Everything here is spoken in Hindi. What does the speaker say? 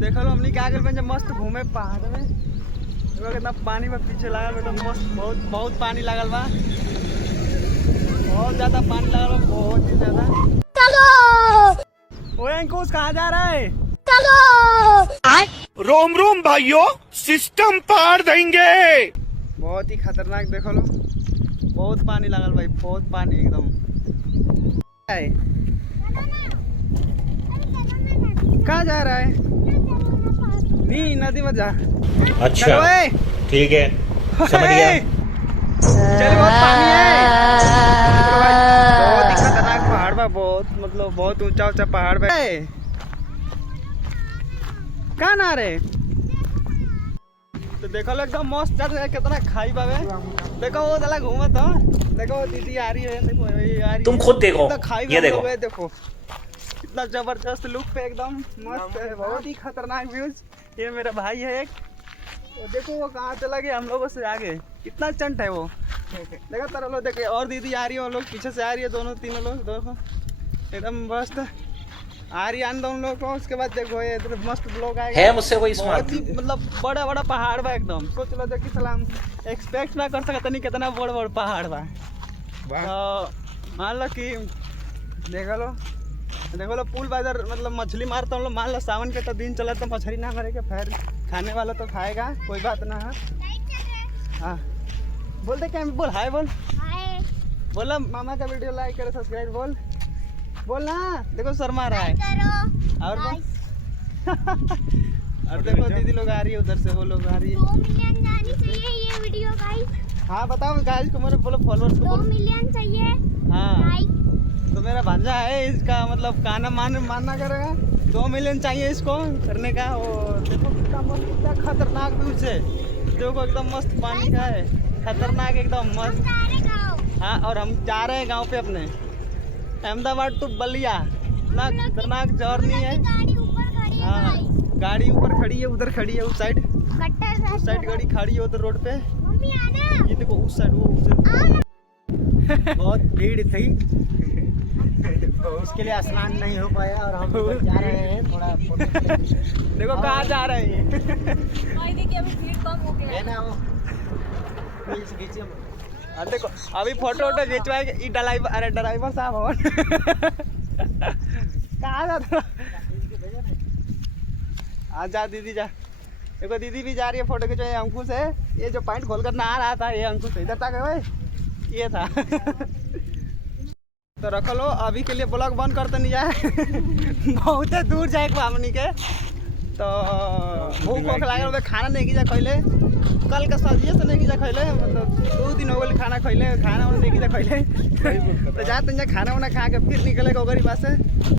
देखो लो हमने क्या कर मस्त घूमे पहाड़ में। कितना पानी में पीछे लागल एकदम मस्त, बहुत बहुत पानी लागल बा, बहुत ज्यादा पानी लागल बा, बहुत ही ज्यादा। चलो ओए अंकुश कहाँ जा रहा है? चलो रोम रोम भाइयों, सिस्टम पार देंगे। बहुत ही खतरनाक देखो लो, बहुत पानी लागल भाई, बहुत पानी एकदम। कहाँ जा रहा है? नहीं नदी में जा। अच्छा ठीक है, समझ गया। चल बहुत पानी है, बहुत ही खतरनाक पहाड़ बा, बहुत मतलब बहुत ऊंचा ऊंचा पहाड़ बा। कहाँ ना रहे? तो देखो लो एकदम मस्त चल रहा है, कितना खाई बाबे। देखो वो साला घूमत हो, देखो दीदी आ रही है, देखो ये आ रही है। तुम खुद देखो, ये देखो देखो कितना जबरदस्त लुक पे एकदम मस्त है, बहुत ही खतरनाक व्यूज। ये मेरा भाई है एक, वो देखो वो कहाँ चला गया हम लोगों से आगे, कितना चंट है वो। देखो तारा लोग देखे, और दीदी आ रही है, वो लोग पीछे से आ रही है, दोनों तीनों लोग देखो एकदम मस्त आ रही है दोनों लोग को। उसके बाद देखो ये मस्त ब्लॉग आएगा है मुझसे कोई स्मार्ट, मतलब बड़ा बड़ा पहाड़ बा एकदम। सोच लो देखी साला हम एक्सपेक्ट ना कर सकते नहीं कितना बड़ा बड़ा पहाड़ बा। तो मान लो कि देखो लो पुल बाजार मतलब मछली मारता हूँ, मान लो सावन के तो दिन चला तो मछली ना मरे के, फिर खाने वाला तो खाएगा, कोई बात ना है। हाँ बोलते क्या, बोल हाय, बोल बोला मामा का वीडियो लाइक करे, सब्सक्राइब बोल, बोल ना। देखो शर्मा रहा है, और बोल और देखो दीदी लोग आ रही है उधर से, वो लोग आ रही है। 2 मिलियन जानी चाहिए ये वीडियो गाइस। हाँ बताओ गाइस को, मेरे बोलो फॉलोअर्स को 2 मिलियन चाहिए। हाँ तो मेरा भांजा है, इसका मतलब गाना मानना करेगा। 2 मिलियन चाहिए इसको करने का। और देखो कितना मस्त, कितना खतरनाक व्यूज है, देखो एकदम मस्त पानी का है, खतरनाक एकदम मस्त। हाँ और हम जा रहे हैं गांव पे अपने, अहमदाबाद टू बलिया, इतना खतरनाक जर्नी है। हाँ गाड़ी ऊपर खड़ी है, उधर खड़ी है, उस साइड गाड़ी खड़ी है उधर रोड पे। ये देखो उस साइड, वो उधर बहुत भीड़ थी, उसके लिए स्नान नहीं हो पाया और हम जा रहे हैं थोड़ा फोटो। देखो कहाँ जा रहे हैं, अभी भीड़ कम हो गया है ना वो देखो अभी फोटो वोटो खिंचवाएंगे। ड्राइवर, अरे ड्राइवर साहब हो कहाँ जाता? आ जा दीदी जा, देखो दीदी भी जा रही है फोटो खिंचवाए। अंकुश है ये जो पॉइंट खोल कर ना आ रहा था, ये अंकुश इधर तक है भाई, ये था। तो रख लो अभी के लिए ब्लॉग बंद करते नहीं जाए बहुत दूर जाए हमनी के। तो भूख वूख लागल, खाना नहीं कीजा खैले, कल का सब्जिए से नहीं कीजा खैले, मतलब 2 दिन हो गए खाना खैले, खाना नहीं कीजा खैले। तो जा तुम खाना वाना खा के फिर निकले गोगरी पास से।